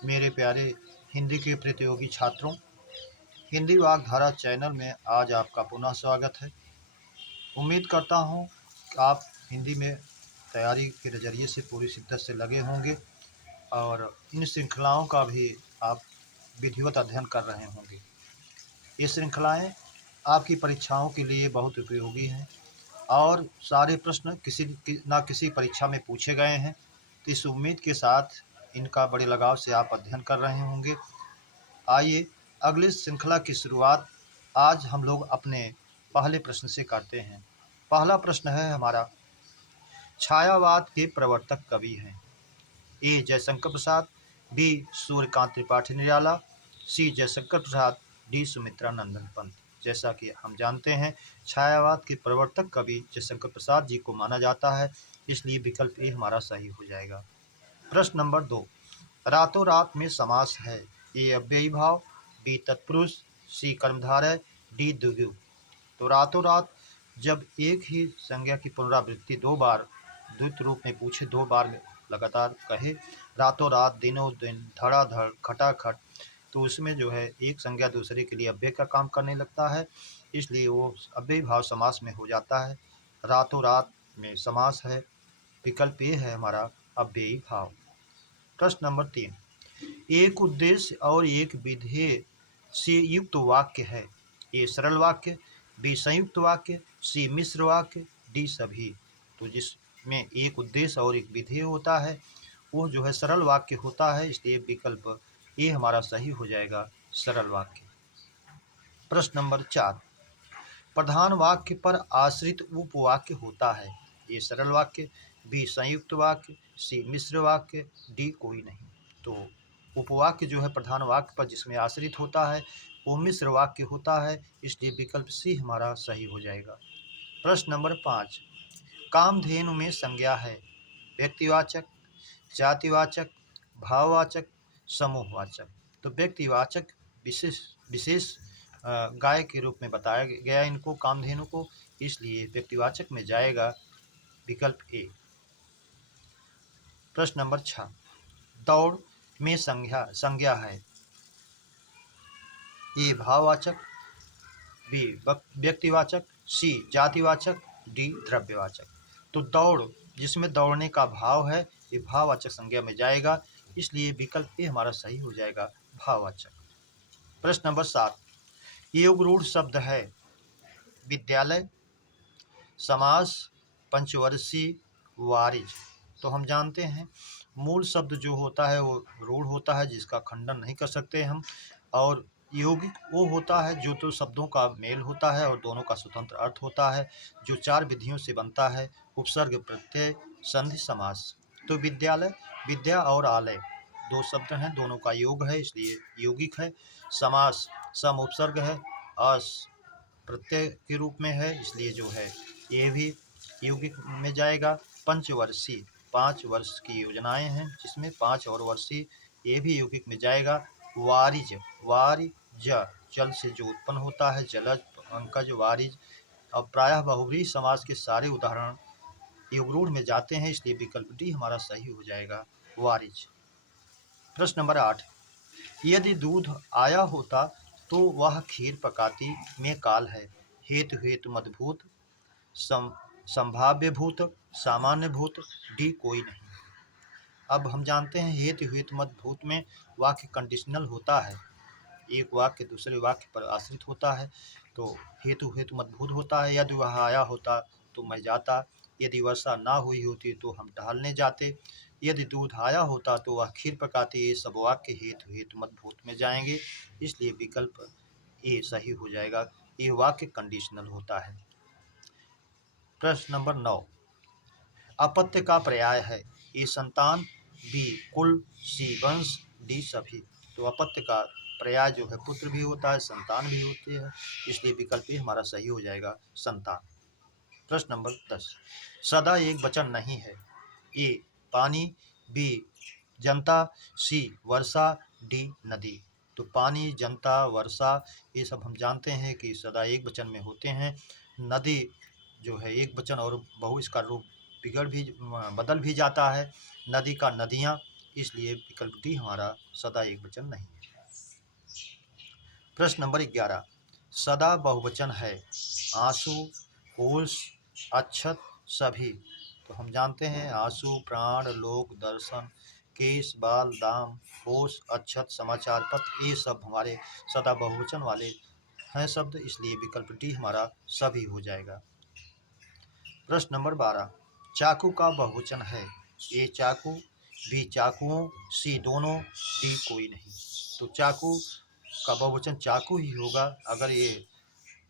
मेरे प्यारे हिंदी के प्रतियोगी छात्रों, हिंदी वागधारा चैनल में आज आपका पुनः स्वागत है। उम्मीद करता हूँ कि आप हिंदी में तैयारी के नज़रिए से पूरी शिद्दत से लगे होंगे और इन श्रृंखलाओं का भी आप विधिवत अध्ययन कर रहे होंगे। ये श्रृंखलाएँ आपकी परीक्षाओं के लिए बहुत उपयोगी हैं और सारे प्रश्न किसी परीक्षा में पूछे गए हैं, तो इस उम्मीद के साथ इनका बड़े लगाव से आप अध्ययन कर रहे होंगे। आइए अगली श्रृंखला की शुरुआत आज हम लोग अपने पहले प्रश्न से करते हैं। पहला प्रश्न है हमारा, छायावाद के प्रवर्तक कवि हैं? ए जयशंकर प्रसाद, बी सूर्यकांत त्रिपाठी निराला, सी जयशंकर प्रसाद, डी सुमित्रा नंदन पंत। जैसा कि हम जानते हैं, छायावाद के प्रवर्तक कवि जयशंकर प्रसाद जी को माना जाता है, इसलिए विकल्प ए हमारा सही हो जाएगा। प्रश्न नंबर 2, रातों रात में समास है? ए अव्ययी भाव, बी तत्पुरुष, सी कर्मधारय, डी द्विगु। तो रातों रात जब एक ही संज्ञा की पुनरावृत्ति दो बार द्वित रूप में पूछे, दो बार में लगातार कहे रातों रात, दिनों दिन, धड़ाधड़, खटाखट, तो उसमें जो है एक संज्ञा दूसरे के लिए अव्यय का काम करने लगता है, इसलिए वो अव्ययी भाव समास में हो जाता है। रातों रात में समास है, विकल्प ए है हमारा अव्ययी भाव। प्रश्न नंबर 3, एक उद्देश्य और एक विधेय से युक्त वाक्य है? ए सरल वाक्य, बी संयुक्त वाक्य, सी मिश्र वाक्य, डी सभी। तो जिसमें एक उद्देश्य और एक विधेय होता है वो जो है सरल वाक्य होता है, इसलिए विकल्प ए हमारा सही हो जाएगा, सरल वाक्य। प्रश्न नंबर 4, प्रधान वाक्य पर आश्रित उपवाक्य होता है? ए सरल वाक्य, बी संयुक्त वाक्य, सी मिश्र वाक्य, डी कोई नहीं। तो उपवाक्य जो है प्रधान वाक्य पर जिसमें आश्रित होता है वो मिश्र वाक्य होता है, इसलिए विकल्प सी हमारा सही हो जाएगा। प्रश्न नंबर 5, कामधेनु में संज्ञा है? व्यक्तिवाचक, जातिवाचक, भाववाचक, समूहवाचक। तो व्यक्तिवाचक विशेष विशेष गाय के रूप में बताया गया इनको, कामधेनु को, इसलिए व्यक्तिवाचक में जाएगा विकल्प ए। प्रश्न नंबर 6, दौड़ में संज्ञा है? ए भाववाचक, बी व्यक्तिवाचक, सी जातिवाचक, डी द्रव्यवाचक। तो दौड़ जिसमें दौड़ने का भाव है ये भाववाचक संज्ञा में जाएगा, इसलिए विकल्प ए हमारा सही हो जाएगा, भाववाचक। प्रश्न नंबर 7, योग रूढ़ शब्द है? विद्यालय, समास, पंचवर्षीय, वारिज। तो हम जानते हैं मूल शब्द जो होता है वो रूढ़ होता है, जिसका खंडन नहीं कर सकते हम, और यौगिक वो होता है जो तो शब्दों का मेल होता है और दोनों का स्वतंत्र अर्थ होता है, जो 4 विधियों से बनता है, उपसर्ग, प्रत्यय, संधि, समास। तो विद्यालय, विद्या और आलय दो शब्द हैं, दोनों का योग है, इसलिए यौगिक है। समास सम उपसर्ग है, अस प्रत्यय के रूप में है, इसलिए जो है ये भी यौगिक में जाएगा। पंचवर्षीय 5 वर्ष की योजनाएं हैं जिसमें 5 और वर्षीय, ये भी यौगिक में जाएगा। वारिज, वारिज जल से जो उत्पन्न होता है, जलज, पंकज, वारिज। अब प्रायः बहुव्रीहि समास के सारे उदाहरण योगरूढ़ में जाते हैं, इसलिए विकल्प डी हमारा सही हो जाएगा, वारिज। प्रश्न नंबर 8, यदि दूध आया होता तो वह खीर पकाती में काल है? हेतु हेतु मदभूत, संभाव्य भूत, सामान्य भूत, डी कोई नहीं। अब हम जानते हैं हेतु हेतु मदभूत में वाक्य कंडीशनल होता है, एक वाक्य दूसरे वाक्य पर आश्रित होता है, तो हेतु हेतु मदभूत होता है। यदि वह आया होता तो मैं जाता, यदि वर्षा ना हुई होती तो हम टहलने जाते, यदि दूध आया होता तो वह खीर पकाती, ये सब वाक्य हेतु हेतु मदभूत में जाएंगे, इसलिए विकल्प ए सही हो जाएगा, ये वाक्य कंडीशनल होता है। प्रश्न नंबर 9, अपत्य का पर्याय है? ए संतान, बी कुल, सी वंश, डी सभी। तो अपत्य का पर्याय जो है पुत्र भी होता है, संतान भी होती है, इसलिए विकल्प ए हमारा सही हो जाएगा, संतान। प्रश्न नंबर 10, सदा एक वचन नहीं है? ए पानी, बी जनता, सी वर्षा, डी नदी। तो पानी, जनता, वर्षा ये सब हम जानते हैं कि सदा एक वचन में होते हैं। नदी जो है एक वचन और बहु इसका रूप बदल भी जाता है, नदी का नदियाँ, इसलिए विकल्प डी हमारा सदा एकवचन नहीं है। प्रश्न नंबर 11, सदा बहुवचन है। आंसू, होश, अक्षत, सभी। तो हम जानते हैं आंसू, प्राण, लोक, दर्शन, केश, बाल, दाम, होश, अक्षत, समाचार पत्र, ये सब हमारे सदा बहुवचन वाले हैं शब्द, इसलिए विकल्प डी हमारा सभी हो जाएगा। प्रश्न नंबर 12, चाकू का बहुवचन है। ए चाकू, बी चाकुओं, सी दोनों, डी कोई नहीं। तो चाकू का बहुवचन चाकू ही होगा। अगर ये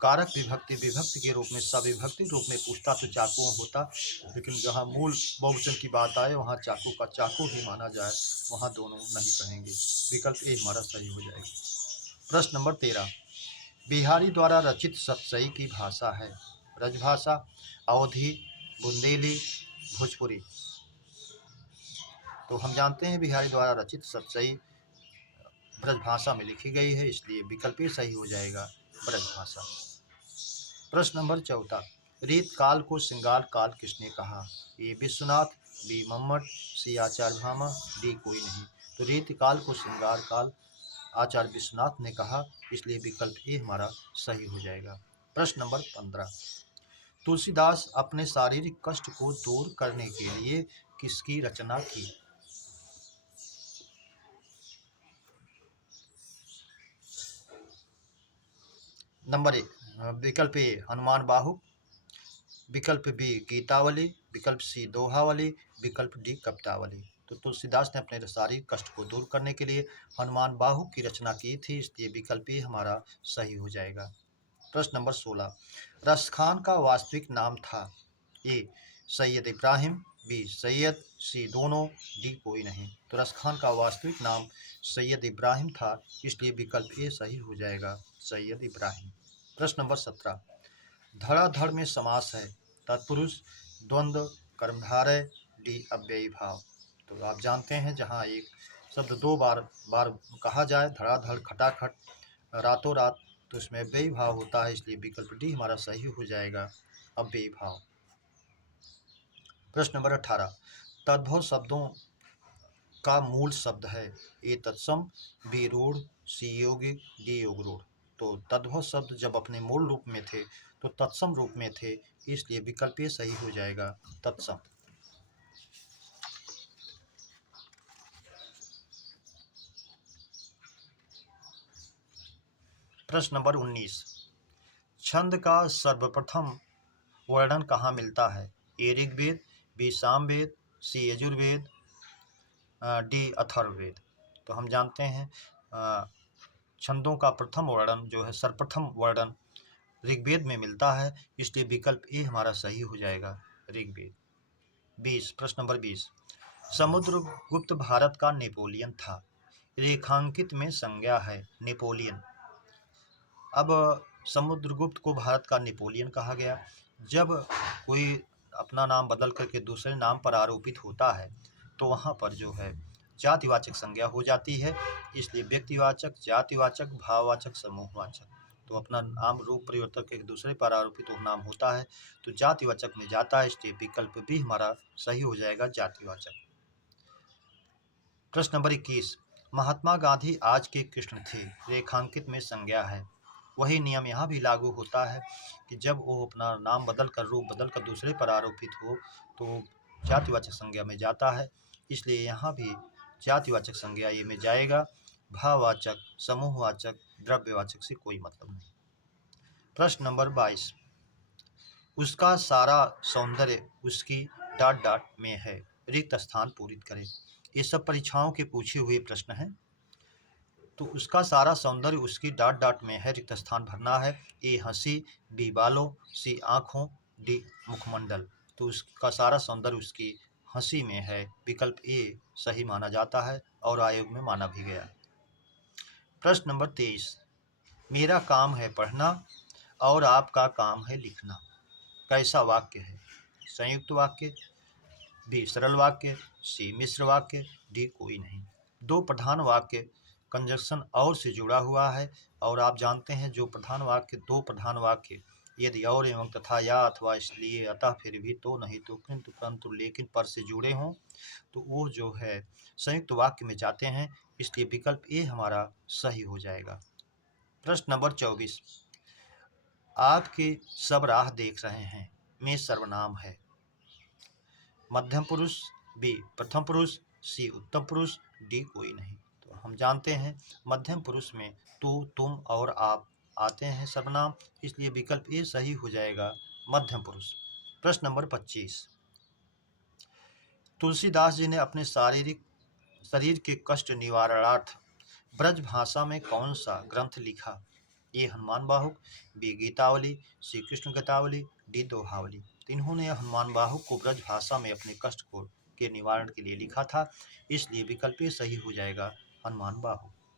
कारक विभक्ति विभक्ति के रूप में सविभक्ति रूप में पूछता तो चाकुओं होता, लेकिन जहाँ मूल बहुवचन की बात आए वहाँ चाकू का चाकू ही माना जाए, वहाँ दोनों नहीं कहेंगे। विकल्प ए हमारा सही हो जाएगा। प्रश्न नंबर 13, बिहारी द्वारा रचित सतसई की भाषा है। ब्रजभाषा, अवधी, बुंदेली, भोजपुरी। तो हम जानते हैं बिहारी द्वारा रचित सतसई ब्रजभाषा में लिखी गई है, इसलिए विकल्प ए सही हो जाएगा, ब्रजभाषा। प्रश्न नंबर 14, रीत काल को श्रृंगार काल किसने कहा। ए विश्वनाथ, बी मम्मट, सी आचार्य भामा, डी कोई नहीं। तो रीत काल को श्रृंगार काल आचार्य विश्वनाथ ने कहा, इसलिए विकल्प ए हमारा सही हो जाएगा। प्रश्न नंबर 15, तुलसीदास अपने शारीरिक कष्ट को दूर करने के लिए किसकी रचना की। नंबर ए विकल्प ए हनुमान बाहु, विकल्प बी गीतावली, विकल्प सी दोहावली, विकल्प डी कवितावली। तो तुलसीदास ने अपने शारीरिक कष्ट को दूर करने के लिए हनुमान बाहु की रचना की थी, इसलिए विकल्प ए हमारा सही हो जाएगा। प्रश्न नंबर 16, रसखान का वास्तविक नाम था। ए सैयद इब्राहिम, बी सैयद, सी दोनों, डी कोई नहीं। तो रसखान का वास्तविक नाम सैयद इब्राहिम था, इसलिए विकल्प ए सही हो जाएगा, सैयद इब्राहिम। प्रश्न नंबर 17, धड़ाधड़ में समास है। तत्पुरुष, द्वंद्व, कर्मधारय, डी अव्ययी भाव। तो आप जानते हैं जहाँ एक शब्द दो बार कहा जाए, धड़ाधड़, खटाखट, रातों रात, तो इसमें अव्ययी भाव होता है, इसलिए विकल्प डी हमारा सही हो जाएगा, अव्ययी भाव। प्रश्न नंबर 18, तद्भव शब्दों का मूल शब्द है। ए तत्सम, बी रूढ़, सी योगिक, डी योगरूढ़। तो तद्भव शब्द जब अपने मूल रूप में थे तो तत्सम रूप में थे, इसलिए विकल्प ए सही हो जाएगा, तत्सम। प्रश्न नंबर 19, छंद का सर्वप्रथम वर्णन कहाँ मिलता है। ए ऋग्वेद, बी सामवेद, सी यजुर्वेद, डी अथर्ववेद। तो हम जानते हैं छंदों का प्रथम वर्णन जो है, सर्वप्रथम वर्णन ऋग्वेद में मिलता है, इसलिए विकल्प ए हमारा सही हो जाएगा, ऋग्वेद। 20, प्रश्न नंबर 20, समुद्रगुप्त भारत का नेपोलियन था। रेखांकित में संज्ञा है नेपोलियन। अब समुद्रगुप्त को भारत का नेपोलियन कहा गया। जब कोई अपना नाम बदल करके दूसरे नाम पर आरोपित होता है तो वहाँ पर जो है जातिवाचक संज्ञा हो जाती है, इसलिए व्यक्तिवाचक, जातिवाचक, भाववाचक, समूहवाचक। तो अपना नाम रूप परिवर्तन के दूसरे पर आरोपित नाम होता है तो जातिवाचक में जाता है, इसलिए विकल्प भी हमारा सही हो जाएगा, जातिवाचक। प्रश्न नंबर 21, महात्मा गांधी आज के कृष्ण थे। रेखांकित में संज्ञा है। वही नियम यहाँ भी लागू होता है कि जब वो अपना नाम बदल कर, रूप बदल कर दूसरे पर आरोपित हो तो जातिवाचक संज्ञा में जाता है, इसलिए यहाँ भी जातिवाचक संज्ञा ये में जाएगा। भाववाचक, समूहवाचक, द्रव्यवाचक से कोई मतलब नहीं। प्रश्न नंबर 22, उसका सारा सौंदर्य उसकी डाट डाट में है, रिक्त स्थान पूरित करें। ये सब परीक्षाओं के पूछे हुए प्रश्न हैं। तो उसका सारा सौंदर्य उसकी डाट डाट में है, रिक्त स्थान भरना है। ए हंसी, बी बालों, सी आँखों, डी मुखमंडल। तो उसका सारा सौंदर्य उसकी हंसी में है, विकल्प ए सही माना जाता है और आयोग में माना भी गया। प्रश्न नंबर 23, मेरा काम है पढ़ना और आपका काम है लिखना, कैसा वाक्य है। संयुक्त वाक्य, बी सरल वाक्य, सी मिश्र वाक्य, डी कोई नहीं। दो प्रधान वाक्य कंजक्शन और से जुड़ा हुआ है और आप जानते हैं जो प्रधान वाक्य, दो प्रधान वाक्य यदि और एवं तथा या अथवा इसलिए अतः फिर भी तो नहीं तो किंतु परंतु लेकिन पर से जुड़े हों तो वो जो है संयुक्त वाक्य में जाते हैं, इसलिए विकल्प ए हमारा सही हो जाएगा। प्रश्न नंबर 24, आपके सब राह देख रहे हैं में सर्वनाम है। मध्यम पुरुष, बी प्रथम पुरुष, सी उत्तम पुरुष, डी कोई नहीं। तो हम जानते हैं मध्यम पुरुष में तू, तुम और आप आते हैं सर्वनाम, इसलिए विकल्प ए सही हो जाएगा, मध्यम पुरुष। प्रश्न नंबर 25, तुलसीदास जी ने अपने शरीर के कष्ट निवारणार्थ ब्रज भाषा में कौन सा ग्रंथ लिखा? ए हनुमान बाहुक, बी गीतावली, सी कृष्ण गीतावली, डी दोहावली। तो इन्होंने हनुमान बाहुक को ब्रज भाषा में अपने कष्ट को के निवारण के लिए लिखा था, इसलिए विकल्प ए सही हो जाएगा, हनुमान बाहुक।